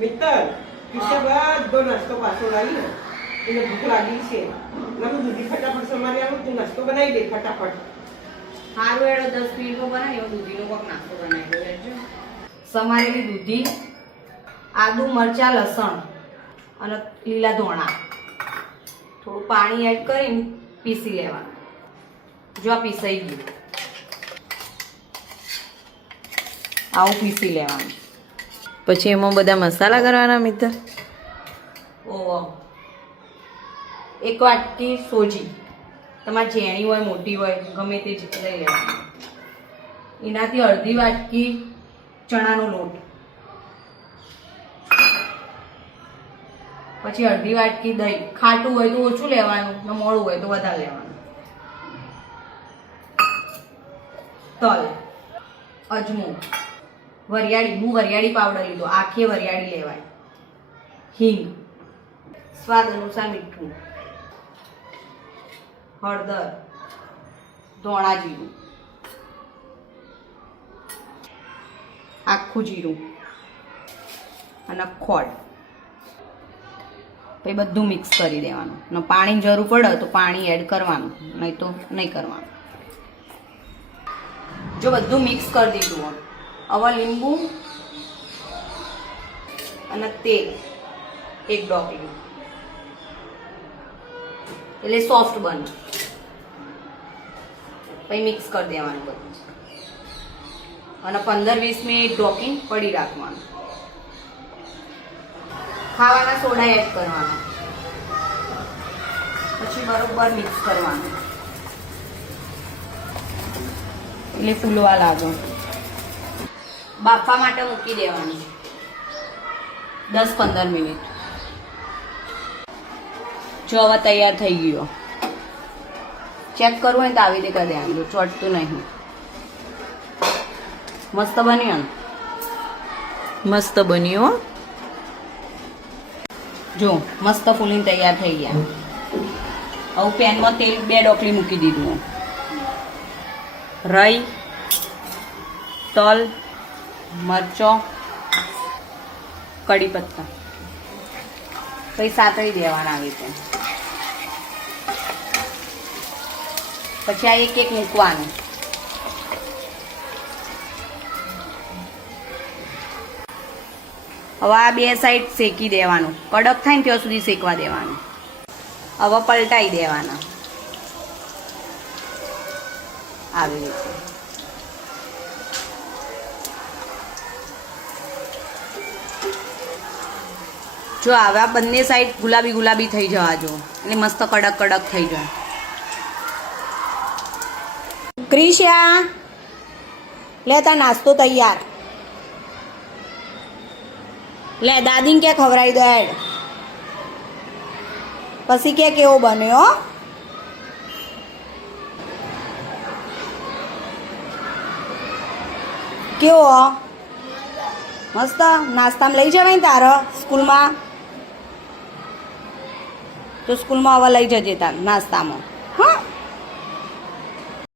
મિત્ર કિસ્સે બધો નાસ્તો પાછો લાવી ને એને ભૂખ લાગી છે મને દૂધી ફટાફટ સમારી આવું તું નાસ્તો બનાવી દે ફટાફટ. સારું એડો 10 મિનિટમાં બનાવી એવો દૂધીનો કોક નાસ્તો બનાવી દેજો. સમારેલી દૂધી, આદુ મરચાં લસણ અને લીલા ધોણા, થોડું પાણી એડ કરીને પીસી લેવાનું. જો આ પીસાઈ ગયું આવું પીસી લેવાનું. પછી એમાં બધા મસાલા કરવાના મિત્ર. ઓહો, 1 વાટકી સોજી, તમારે ઝીણી હોય મોટી હોય ગમે તે લઈ લેવાની. એનાથી અડધી વાટકી ચણાનો લોટ, પછી અડધી વાટકી દહીં. ખાટું હોય તો ઓછું લેવાનું ને મોળું હોય તો વધારે લેવાનું. તલ, અજમો, વરિયાળી, હું વરિયાળી પાવડર લીધો, આખી વરિયાળી લેવાય. હિંગ, સ્વાદ અનુસાર મીઠું, હળદર, ધોળા જીરું, આખું જીરું અને ખોળ. પછી બધું મિક્સ કરી દેવાનું ને પાણીની જરૂર પડે તો પાણી એડ કરવાનું, નહીં તો નહીં કરવાનું. જો બધું મિક્સ કરી દીધું, હવે લીંબુ અને તેલ 1 ડોકલી, એટલે સોફ્ટ બને. પછી મિક્સ કરી દેવાનું બધું અને 15-20 મિનિટ ઢોકીને પડી રાખવાનું. ખાવાના સોડા એડ કરવાના, પછી બરોબર મિક્સ કરવાનું એટલે ફૂલવા લાગે. બાફવા માટે મૂકી દેવાનું 10-15 મિનિટ. જો હવે તૈયાર થઈ ગયો. ચેક કરવું હોય તો આવી રીતે કરી દેવાનું, ચોટતું નહીં. મસ્ત બન્યું, મસ્ત બન્યું. જો મસ્ત ફૂલીને તૈયાર થઈ ગયા. હવે પેનમાં તેલ 2 ડોકલી મૂકી દીધું. રાઈ, તલ, મરચો, કડી પત્તા, પછી સાતળી દેવાના આવી રીતે. પછી આ એક મૂકવાનું. હવે આ 2 સાઈડ શેકી દેવાનું, કડક થાય ને ત્યાં સુધી શેકવા દેવાનું. હવે પલટાઈ દેવાના આવી રીતે. જો આવા બંને સાઈડ ગુલાબી ગુલાબી થઈ જવા જો, એટલે મસ્ત કડક કડક થઈ જાય. ક્રિશા, લે તાર નાસ્તો તૈયાર. લે દાદીને કે ખવડાવી દો એડ. પછી કે કેવો બન્યો. કેવો મસ્ત. નાસ્તામાં લઈ જવાય ને તારે સ્કૂલમાં? તો સ્કૂલમાં હવે લઈ જજે તાર નાસ્તામાં.